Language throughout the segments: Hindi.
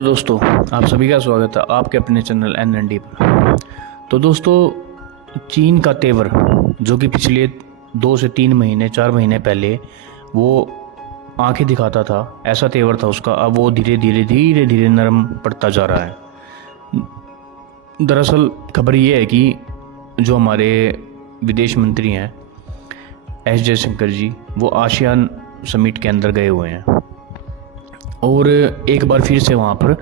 दोस्तों, आप सभी का स्वागत है आपके अपने चैनल NND पर। तो दोस्तों, चीन का तेवर जो कि पिछले 2 से 3 महीने 4 महीने पहले वो आंखें दिखाता था, ऐसा तेवर था उसका, अब वो धीरे धीरे नरम पड़ता जा रहा है। दरअसल खबर ये है कि जो हमारे विदेश मंत्री हैं एस जयशंकर जी, वो आसियान समिट के अंदर गए हुए हैं और एक बार फिर से वहाँ पर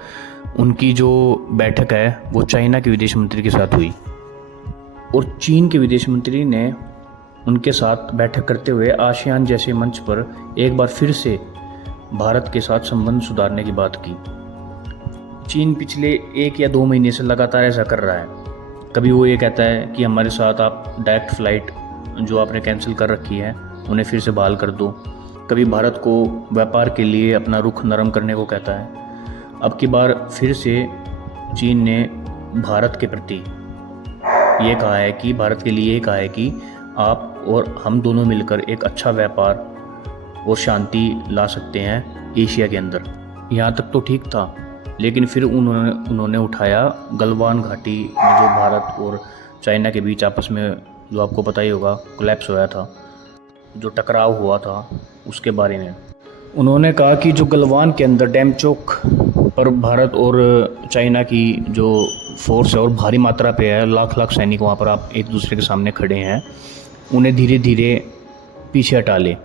उनकी जो बैठक है वो चाइना के विदेश मंत्री के साथ हुई और चीन के विदेश मंत्री ने उनके साथ बैठक करते हुए आसियान जैसे मंच पर एक बार फिर से भारत के साथ संबंध सुधारने की बात की। चीन पिछले 1 या 2 महीने से लगातार ऐसा कर रहा है। कभी वो ये कहता है कि हमारे साथ आप डायरेक्ट फ़्लाइट जो आपने कैंसिल कर रखी है उन्हें फिर से बहाल कर दो। कभी भारत को व्यापार के लिए अपना रुख नरम करने को कहता है। अब की बार फिर से चीन ने भारत के प्रति ये कहा है कि भारत के लिए ये कहा है कि आप और हम दोनों मिलकर एक अच्छा व्यापार और शांति ला सकते हैं एशिया के अंदर। यहाँ तक तो ठीक था, लेकिन फिर उन्होंने उठाया गलवान घाटी में जो भारत और चाइना के बीच आपस में जो आपको पता ही होगा कोलैप्स होया था, जो टकराव हुआ था, उसके बारे में उन्होंने कहा कि जो गलवान के अंदर डैम चौक पर भारत और चाइना की जो फोर्स है और भारी मात्रा पे है, लाख सैनिक वहाँ पर आप एक दूसरे के सामने खड़े हैं, उन्हें धीरे धीरे पीछे हटा ले।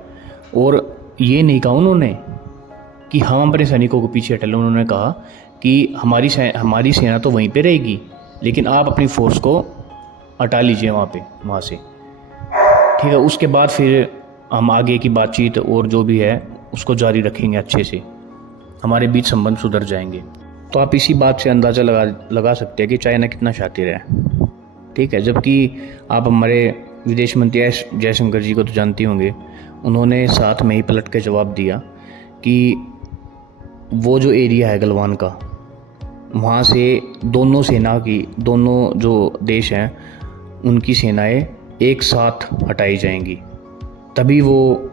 और ये नहीं कहा उन्होंने कि हम अपने सैनिकों को पीछे हटा लें, उन्होंने कहा कि हमारी सेना तो वहीं पे रहेगी, लेकिन आप अपनी फोर्स को हटा लीजिए वहाँ से। ठीक है, उसके बाद फिर हम आगे की बातचीत और जो भी है उसको जारी रखेंगे, अच्छे से हमारे बीच संबंध सुधर जाएंगे। तो आप इसी बात से अंदाज़ा लगा सकते हैं कि चाइना कितना शातिर है। ठीक है, जबकि आप हमारे विदेश मंत्री एस जयशंकर जी को तो जानते होंगे, उन्होंने साथ में ही पलट के जवाब दिया कि वो जो एरिया है गलवान का, वहाँ से दोनों जो देश हैं उनकी सेनाएं एक साथ हटाई जाएंगी। तभी वो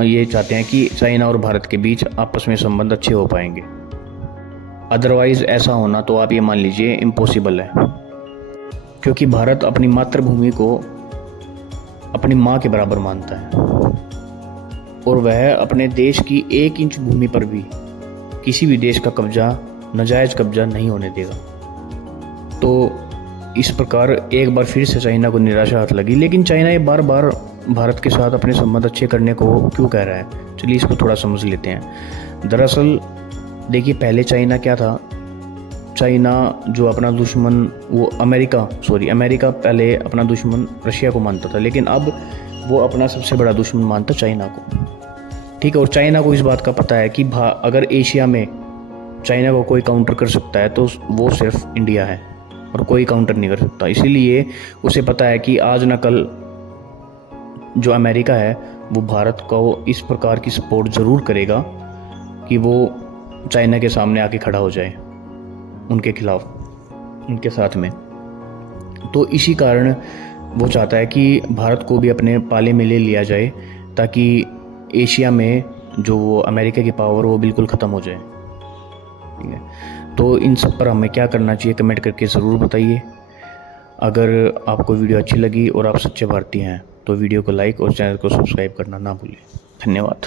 ये चाहते हैं कि चाइना और भारत के बीच आपस में संबंध अच्छे हो पाएंगे। अदरवाइज़ ऐसा होना तो आप ये मान लीजिए इम्पॉसिबल है, क्योंकि भारत अपनी मातृभूमि को अपनी माँ के बराबर मानता है और वह अपने देश की 1 इंच भूमि पर भी किसी भी देश का नाजायज़ कब्जा नहीं होने देगा। तो इस प्रकार एक बार फिर से चाइना को निराशा हाथ लगी। लेकिन चाइना ये बार बार भारत के साथ अपने संबंध अच्छे करने को क्यों कह रहा है, चलिए इसको थोड़ा समझ लेते हैं। दरअसल देखिए, पहले चाइना क्या था, चाइना जो अपना दुश्मन वो अमेरिका पहले अपना दुश्मन रशिया को मानता था, लेकिन अब वो अपना सबसे बड़ा दुश्मन मानता चाइना को। ठीक है, और चाइना को इस बात का पता है कि अगर एशिया में चाइना को कोई काउंटर कर सकता है तो वो सिर्फ इंडिया है और कोई काउंटर नहीं कर सकता। इसीलिए उसे पता है कि आज न कल जो अमेरिका है वो भारत को इस प्रकार की सपोर्ट ज़रूर करेगा कि वो चाइना के सामने आके खड़ा हो जाए उनके खिलाफ, उनके साथ में। तो इसी कारण वो चाहता है कि भारत को भी अपने पाले में ले लिया जाए, ताकि एशिया में जो वो अमेरिका की पावर वो बिल्कुल ख़त्म हो जाए। ठीक है, तो इन सब पर हमें क्या करना चाहिए कमेंट करके ज़रूर बताइए। अगर आपको वीडियो अच्छी लगी और आप सच्चे भारतीय हैं तो वीडियो को लाइक और चैनल को सब्सक्राइब करना ना भूलें। धन्यवाद।